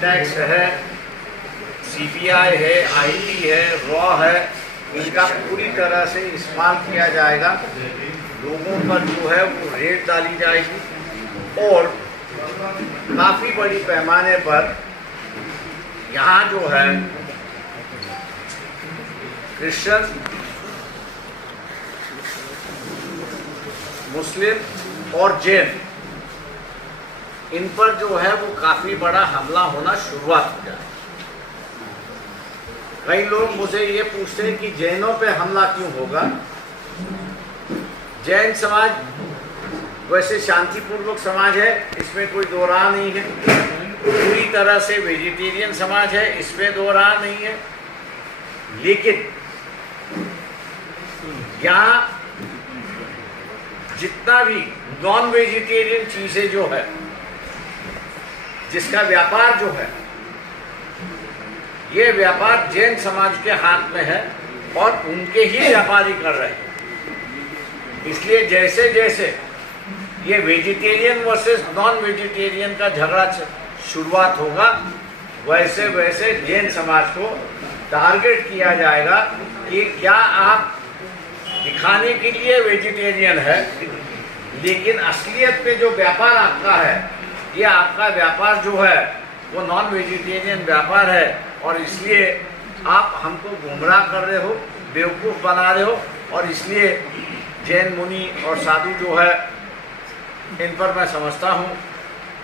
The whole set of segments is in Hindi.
टैक्स है, सीबीआई है, आईटी है, रॉ है, इसका पूरी तरह से इस्तेमाल किया जाएगा। लोगों पर जो है वो रेट डाली जाएगी और काफ़ी बड़ी पैमाने पर यहाँ जो है क्रिश्चियन, मुस्लिम और जैन, इन पर जो है वो काफ़ी बड़ा हमला होना शुरुआत हो जाए। कई लोग मुझे ये पूछते हैं कि जैनों पे हमला क्यों होगा। जैन समाज वैसे शांतिपूर्वक समाज है, इसमें कोई दो राह नहीं है। पूरी तरह से वेजिटेरियन समाज है, इसमें दो राह नहीं है। लेकिन यहाँ जितना भी नॉन वेजिटेरियन चीज़ें जो है, जिसका व्यापार जो है, ये व्यापार जैन समाज के हाथ में है और उनके ही व्यापारी कर रहे हैं। इसलिए जैसे जैसे ये वेजिटेरियन वर्सेस नॉन वेजिटेरियन का झगड़ा शुरुआत होगा, वैसे वैसे जैन समाज को टारगेट किया जाएगा कि क्या आप दिखाने के लिए वेजिटेरियन है, लेकिन असलियत में जो व्यापार आपका है, ये आपका व्यापार जो है वो नॉन वेजिटेरियन व्यापार है और इसलिए आप हमको गुमराह कर रहे हो, बेवकूफ़ बना रहे हो। और इसलिए जैन मुनि और साधु जो है, इन पर मैं समझता हूँ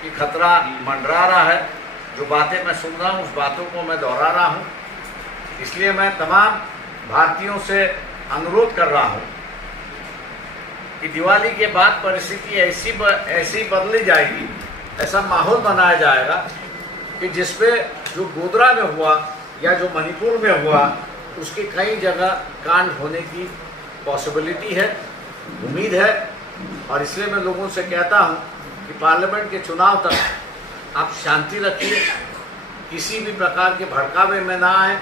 कि खतरा मंडरा रहा है। जो बातें मैं सुन रहा हूँ उस बातों को मैं दोहरा रहा हूँ। इसलिए मैं तमाम भारतीयों से अनुरोध कर रहा हूँ कि दिवाली के बाद परिस्थिति ऐसी बदली जाएगी, ऐसा माहौल बनाया जाएगा कि जिसपे जो गोधरा में हुआ या जो मणिपुर में हुआ, उसके कई जगह कांड होने की पॉसिबिलिटी है, उम्मीद है। और इसलिए मैं लोगों से कहता हूं कि पार्लियामेंट के चुनाव तक आप शांति रखिए, किसी भी प्रकार के भड़कावे में ना आए।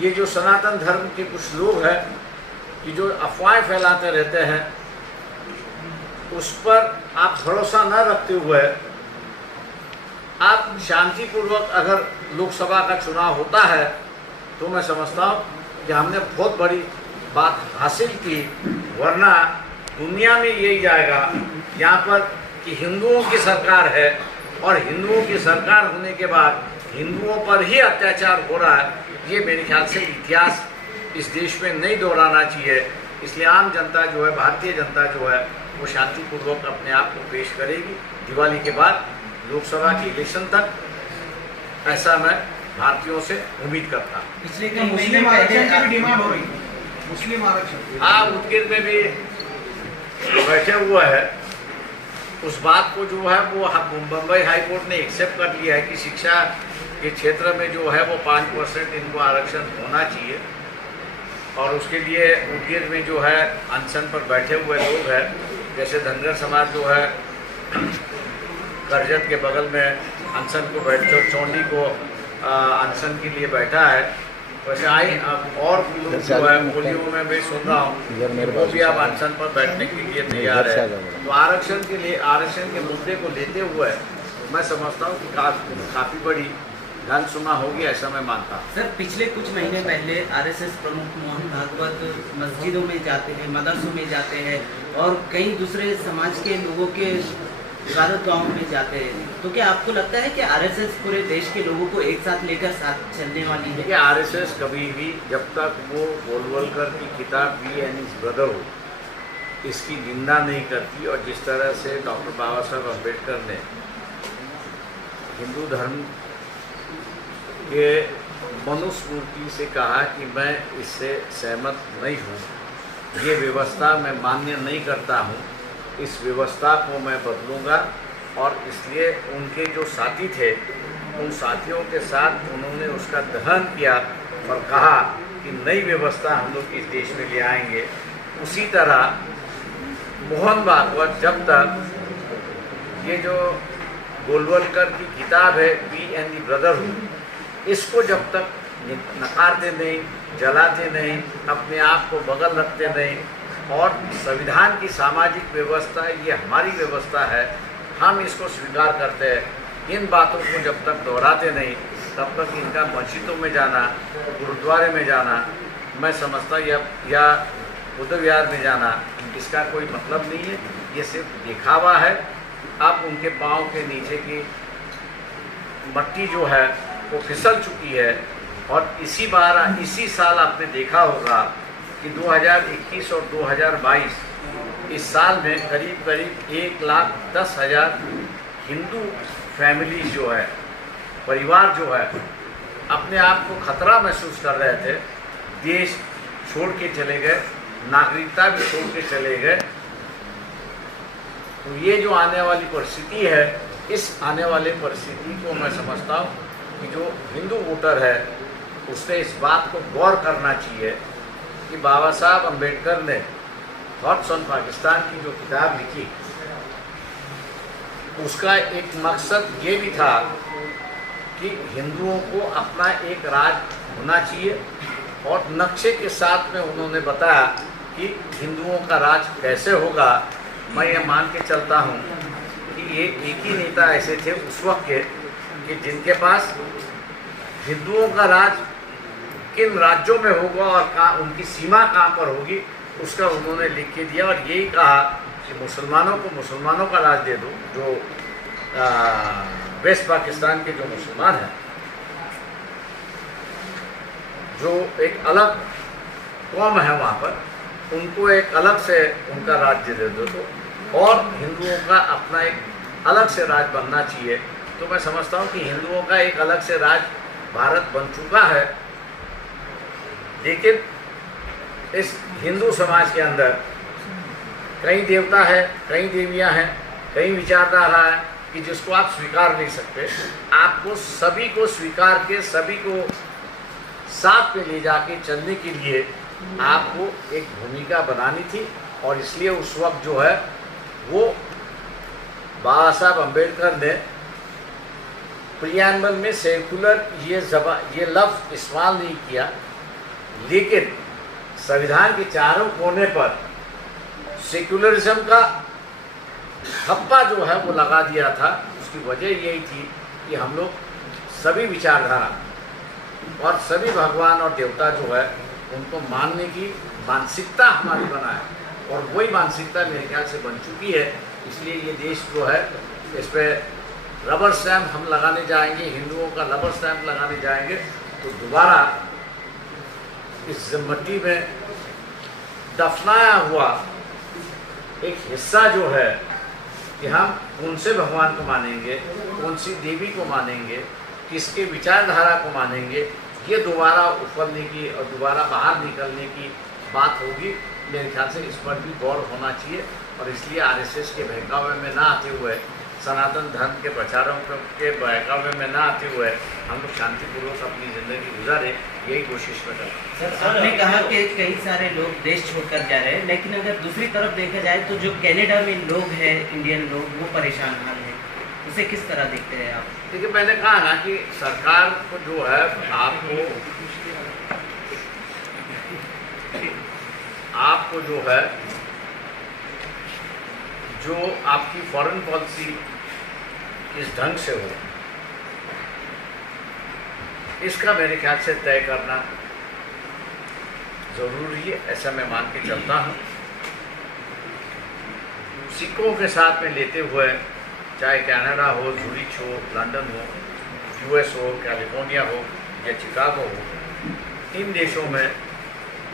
ये जो सनातन धर्म के कुछ लोग हैं कि जो अफवाहें फैलाते रहते हैं, उस पर आप भरोसा न रखते हुए आप शांतिपूर्वक, अगर लोकसभा का चुनाव होता है तो मैं समझता हूँ कि हमने बहुत बड़ी बात हासिल की। वरना दुनिया में यही जाएगा यहाँ पर कि हिंदुओं की सरकार है और हिंदुओं की सरकार होने के बाद हिंदुओं पर ही अत्याचार हो रहा है। ये मेरे ख्याल से इतिहास इस देश में नहीं दोहराना चाहिए। इसलिए आम जनता जो है, भारतीय जनता जो है, वो शांतिपूर्वक अपने आप को पेश करेगी दिवाली के बाद लोकसभा के इलेक्शन तक, ऐसा मैं भारतीयों से उम्मीद करता हूँ। पिछले कई मुस्लिम आरक्षण की भी डिमांड हो रही है, मुस्लिम आरक्षण। हाँ, उदगिर में भी बैठे हुए है। उस बात को जो है वो बम्बई हाई कोर्ट ने एक्सेप्ट कर लिया है कि शिक्षा के क्षेत्र में जो है वो 5% इनको आरक्षण होना चाहिए। और उसके लिए उदगिर में जो है अनशन पर बैठे हुए लोग हैं, जैसे धनगर समाज जो है करजत के बगल में अनशन को चौंडी को अनशन के लिए बैठा है। वैसे और लोग जो है पोलियो में भी सुन रहा हूँ वो भी अब अनशन पर बैठने के लिए तैयार है। तो आरक्षण के मुद्दे को लेते हुए मैं समझता हूँ कि काफ़ी बड़ी ध्यान सुना होगी, ऐसा मैं मानता हूँ। सर, पिछले कुछ महीने पहले आरएसएस प्रमुख मोहन भागवत मस्जिदों में जाते हैं, मदरसों में जाते हैं और कई दूसरे समाज के लोगों के इबादत गाहों में जाते हैं। तो क्या आपको लगता है कि आरएसएस पूरे देश के लोगों को एक साथ लेकर साथ चलने वाली है? कि आरएसएस कभी भी, जब तक वो गोलवलकर की किताब वी एंड हिज ब्रदरहुड, इसकी निंदा नहीं करती, और जिस तरह से डॉक्टर बाबा साहब अम्बेडकर ने हिंदू धर्म के मनुस्मृति से कहा कि मैं इससे सहमत नहीं हूँ, ये व्यवस्था मैं मान्य नहीं करता हूँ, इस व्यवस्था को मैं बदलूँगा। और इसलिए उनके जो साथी थे, उन साथियों के साथ उन्होंने उसका दहन किया और कहा कि नई व्यवस्था हम लोग इस देश में ले आएंगे। उसी तरह मोहन भागवत, जब तक ये जो गोलवलकर की किताब है वी एंड दी ब्रदरहुड, इसको जब तक नकारते नहीं, जलाते नहीं, अपने आप को बगल रखते नहीं, और संविधान की सामाजिक व्यवस्था ये हमारी व्यवस्था है, हम इसको स्वीकार करते हैं, इन बातों को जब तक दोहराते नहीं तब तक इनका मस्जिदों में जाना, गुरुद्वारे में जाना, मैं समझता या बुद्ध विहार में जाना, इसका कोई मतलब नहीं है। ये सिर्फ दिखावा है। अब उनके पाँव के नीचे की मट्टी जो है वो फिसल चुकी है। और इसी साल आपने देखा होगा कि 2021 और 2022 इस साल में करीब करीब 1,10,000 हिंदू फैमिली जो है, परिवार जो है, अपने आप को खतरा महसूस कर रहे थे, देश छोड़ के चले गए, नागरिकता भी छोड़ के चले गए। तो ये जो आने वाली परिस्थिति है, इस आने वाले परिस्थिति को मैं समझता हूँ कि जो हिंदू वोटर है उसने इस बात को गौर करना चाहिए कि बाबा साहब अम्बेडकर ने थॉट्स ऑन पाकिस्तान की जो किताब लिखी, उसका एक मकसद ये भी था कि हिंदुओं को अपना एक राज होना चाहिए। और नक्शे के साथ में उन्होंने बताया कि हिंदुओं का राज कैसे होगा। मैं ये मान के चलता हूँ कि ये एक ही नेता ऐसे थे उस वक्त के कि जिनके पास हिंदुओं का राज किन राज्यों में होगा और उनकी सीमा कहाँ पर होगी, उसका उन्होंने लिख के दिया। और यही कहा कि मुसलमानों को मुसलमानों का राज दे दो, जो वेस्ट पाकिस्तान के जो मुसलमान हैं, जो एक अलग कौम है वहाँ पर, उनको एक अलग से उनका राज्य दे दो। तो और हिंदुओं का अपना एक अलग से राज बनना चाहिए। तो मैं समझता हूँ कि हिंदुओं का एक अलग से राज भारत बन चुका है, लेकिन इस हिंदू समाज के अंदर कई देवता है, कई देवियां हैं, कई विचारधारा है कि जिसको आप स्वीकार नहीं सकते। आपको सभी को स्वीकार के, सभी को साथ में ले जाके चलने के लिए आपको एक भूमिका बनानी थी। और इसलिए उस वक्त जो है वो बाबा साहब अम्बेडकर ने प्रियम्बल में सेकुलर ये लफ्ज़ इस्तेमाल नहीं किया, लेकिन संविधान के चारों कोने पर सेकुलरिज्म का ठप्पा जो है वो लगा दिया था। उसकी वजह यही थी कि हम लोग सभी विचारधारा और सभी भगवान और देवता जो है उनको मानने की मानसिकता हमारी बनाए, और वही मानसिकता मेरे ख्याल से बन चुकी है। इसलिए ये देश जो है इस पर रबर स्टैम्प हम लगाने जाएंगे, हिंदुओं का रबर स्टैम्प लगाने जाएंगे तो दोबारा इस मिट्टी में दफनाया हुआ एक हिस्सा जो है कि हम कौन से भगवान को मानेंगे, कौन सी देवी को मानेंगे, किसके विचारधारा को मानेंगे, ये दोबारा उफरने की और दोबारा बाहर निकलने की बात होगी। मेरे ख्याल से इस पर भी गौर होना चाहिए। और इसलिए आरएसएस के बहकावे में ना आते हुए, सनातन धर्म के प्रचारों के बहकावे में ना आते हुए हम लोग शांतिपूर्वक अपनी ज़िंदगी गुजारे, यही कोशिश में करते हैं। आपने कहा कि कई सारे लोग देश छोड़कर जा रहे हैं, लेकिन अगर दूसरी तरफ देखा जाए तो जो कनाडा में लोग हैं, इंडियन लोग, वो परेशान हाल है, उसे किस तरह देखते हैं आप? देखिए, मैंने कहा ना कि सरकार को जो है आपको जो है जो आपकी फॉरेन पॉलिसी किस ढंग से हो, इसका मेरे ख्याल से तय करना ज़रूरी है, ऐसा मैं मान के चलता हूँ। सिक्कों के साथ में लेते हुए, चाहे कनाडा हो, ज़ूरिच हो, लंदन हो, यूएस हो, कैलिफोर्निया हो या चिकागो हो, इन देशों में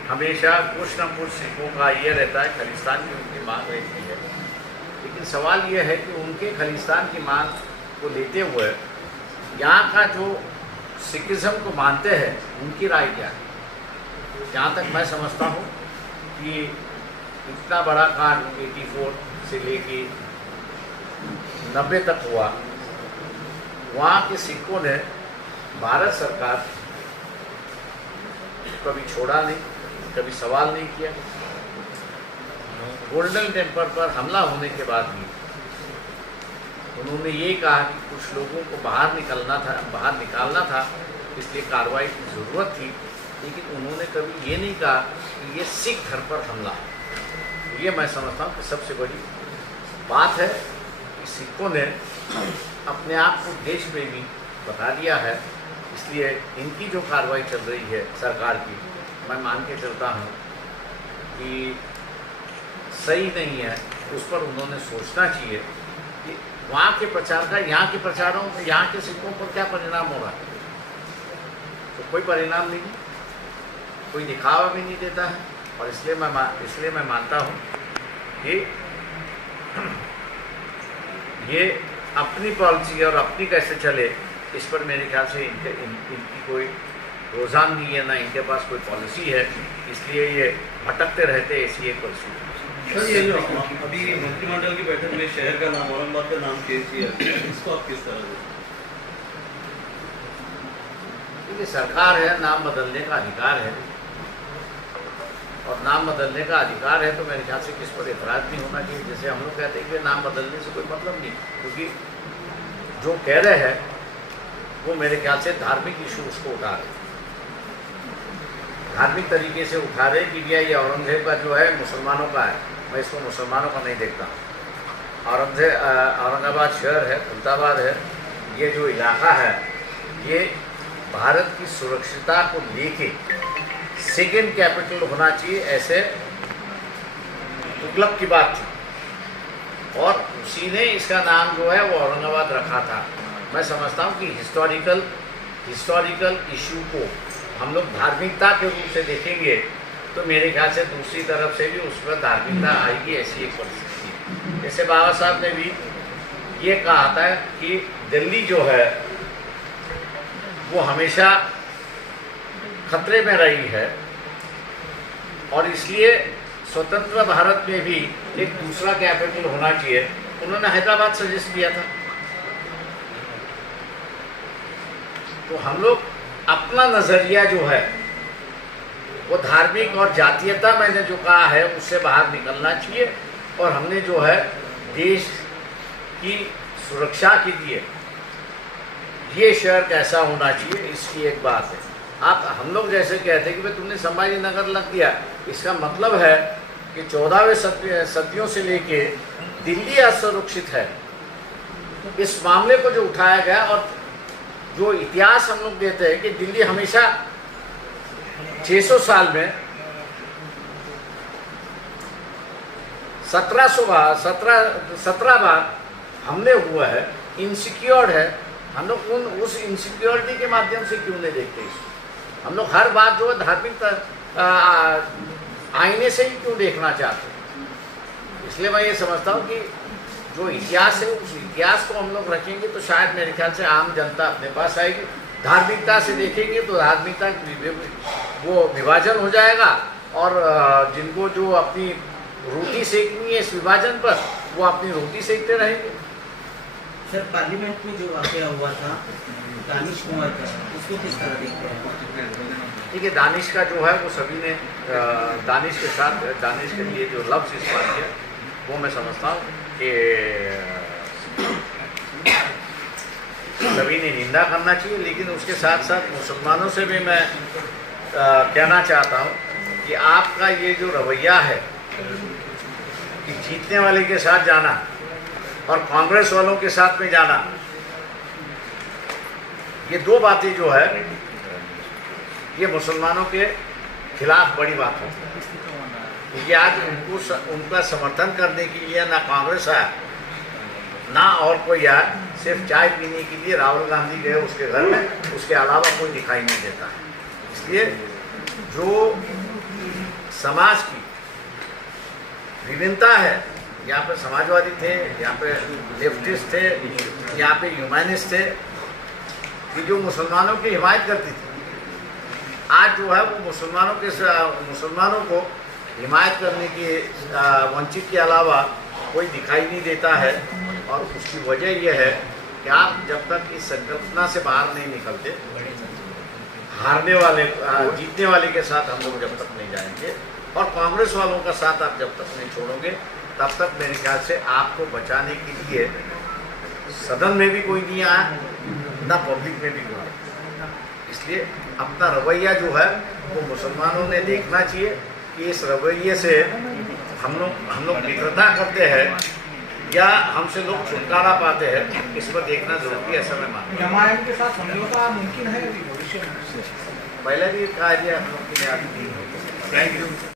हमेशा कुछ न कुछ सिक्कों का ये रहता है, खालिस्तान की उनकी मांग रहती है। लेकिन सवाल ये है कि उनके खालिस्तान की मांग को लेते हुए यहाँ का जो सिखिज़्म को मानते हैं उनकी राय क्या है। जहाँ तक मैं समझता हूँ कि इतना बड़ा कांड 84 से लेके 90 तक हुआ, वहाँ के सिखों ने भारत सरकार कभी छोड़ा नहीं, कभी सवाल नहीं किया। गोल्डन टेम्पल पर हमला होने के बाद भी उन्होंने ये कहा कि कुछ लोगों को बाहर निकालना था, इसलिए कार्रवाई की ज़रूरत थी। लेकिन उन्होंने कभी ये नहीं कहा कि ये सिख धर्म पर हमला है। ये मैं समझता हूँ कि सबसे बड़ी बात है कि सिखों ने अपने आप को देश प्रेमी बता दिया है, इसलिए इनकी जो कार्रवाई चल रही है सरकार की, मैं मान के चलता हूँ कि सही नहीं है। उस पर उन्होंने सोचना चाहिए कि वहाँ के प्रचार का यहाँ के प्रचारों, यहाँ के सिक्कों पर क्या परिणाम हो रहा है। तो कोई परिणाम नहीं, कोई दिखावा भी नहीं देता है। और इसलिए मैं मानता हूँ कि ये अपनी पॉलिसी और अपनी कैसे चले, इस पर मेरे ख्याल से इनकी कोई रुझान नहीं है, ना इनके पास कोई पॉलिसी है, इसलिए ये भटकते रहते, ऐसी एक पॉलिसी। सर, ये जो अभी मंत्रिमंडल की बैठक में शहर का नाम, औरंगाबाद का नाम KCR, इसको आप किस तरह देखते हैं? देखिए, सरकार है, नाम बदलने का अधिकार है, और नाम बदलने का अधिकार है तो मेरे ख्याल से किस पर एतराज़ नहीं होना चाहिए। जैसे हम लोग कहते हैं कि नाम बदलने से कोई मतलब नहीं, क्योंकि जो कह रहे हैं वो मेरे ख्याल से धार्मिक इशू उसको उठा रहे, धार्मिक तरीके से उठा रहे कि भैया ये औरंगजेब का जो है मुसलमानों का है। मैं इसको मुसलमानों का नहीं देखता। औरंगाबाद शहर है, खुलताबाद है, ये जो इलाका है, ये भारत की सुरक्षितता को लेके सेकेंड कैपिटल होना चाहिए, ऐसे तुगलक की बात थी, और उसी ने इसका नाम जो है वो औरंगाबाद रखा था। मैं समझता हूँ कि हिस्टोरिकल इशू को हम लोग धार्मिकता के रूप से देखेंगे तो मेरे ख्याल से दूसरी तरफ से भी उस पर धार्मिकता आएगी, ऐसी एक परिस्थिति। जैसे बाबा साहब ने भी ये कहा था कि दिल्ली जो है वो हमेशा खतरे में रही है, और इसलिए स्वतंत्र भारत में भी एक दूसरा कैपिटल होना चाहिए। उन्होंने हैदराबाद सजेस्ट किया था। तो हम लोग अपना नज़रिया जो है वो धार्मिक और जातीयता, मैंने जो कहा है, उससे बाहर निकलना चाहिए, और हमने जो है देश की सुरक्षा के लिए ये शहर कैसा होना चाहिए, इसकी एक बात है। हम लोग जैसे कहते हैं कि भाई तुमने संभाजी नगर लग दिया, इसका मतलब है कि 14वें सदियों से लेके दिल्ली असुरक्षित है। इस मामले को जो उठाया गया, और जो इतिहास हम लोग देते हैं कि दिल्ली हमेशा 600 साल में 17 बार हमले हुआ है, इनसिक्योर्ड है। हम लोग उस इनसिक्योरिटी के माध्यम से क्यों नहीं देखते इसको? हम लोग हर बात जो है धार्मिक आईने से ही क्यों देखना चाहते हैं? इसलिए मैं ये समझता हूँ कि जो इतिहास है, उस इतिहास को हम लोग रखेंगे तो शायद मेरे ख्याल से आम जनता अपने पास आएगी। धार्मिकता से देखेंगे तो धार्मिकता वो विभाजन हो जाएगा, और जिनको जो अपनी रोटी सेकनी है इस विभाजन पर, वो अपनी रोटी सेकते रहेंगे। सर, पार्लियामेंट में जो वाकया हुआ था दानिश कुंवर का, उसको किस तरह देखते हैं? ठीक है, दानिश का जो है वो सभी ने दानिश के साथ, दानिश के लिए जो लफ्ज़ इस्तेमाल किया, वो मैं समझता हूँ कि सभी ने निंदा करना चाहिए। लेकिन उसके साथ साथ मुसलमानों से भी मैं कहना चाहता हूँ कि आपका ये जो रवैया है कि जीतने वाले के साथ जाना और कांग्रेस वालों के साथ में जाना, ये दो बातें जो है ये मुसलमानों के खिलाफ बड़ी बात है। क्योंकि आज उनका समर्थन करने के लिए ना कांग्रेस आया, ना और कोई आया, सिर्फ चाय पीने के लिए राहुल गांधी गए उसके घर में, उसके अलावा कोई दिखाई नहीं देता है। इसलिए जो समाज की विभिन्नता है, यहाँ पे समाजवादी थे, यहाँ पे लेफ्टिस्ट थे, यहाँ पे ह्यूमैनिस्ट थे, कि जो मुसलमानों की हिमायत करती थी, आज जो है वो मुसलमानों को हिमायत करने की वंचित के अलावा कोई दिखाई नहीं देता है। और उसकी वजह यह है कि आप जब तक इस संकल्पना से बाहर नहीं निकलते, हारने वाले जीतने वाले के साथ हम लोग जब तक नहीं जाएंगे, और कांग्रेस वालों का साथ आप जब तक नहीं छोड़ोगे, तब तक मेरे ख्याल से आपको बचाने के लिए सदन में भी कोई नहीं आया, ना पब्लिक में भी कोई नहीं। इसलिए अपना रवैया जो है वो मुसलमानों ने देखना चाहिए कि इस रवैये से हम लोग मित्रता करते हैं, या हमसे लोग छुटकारा पाते हैं, इस पर देखना जरूरी है, ऐसा मैं मानता हूं। एमआईएम के साथ समझौता मुमकिन है अभी भविष्य में? पहले भी कहा गया। Thank you.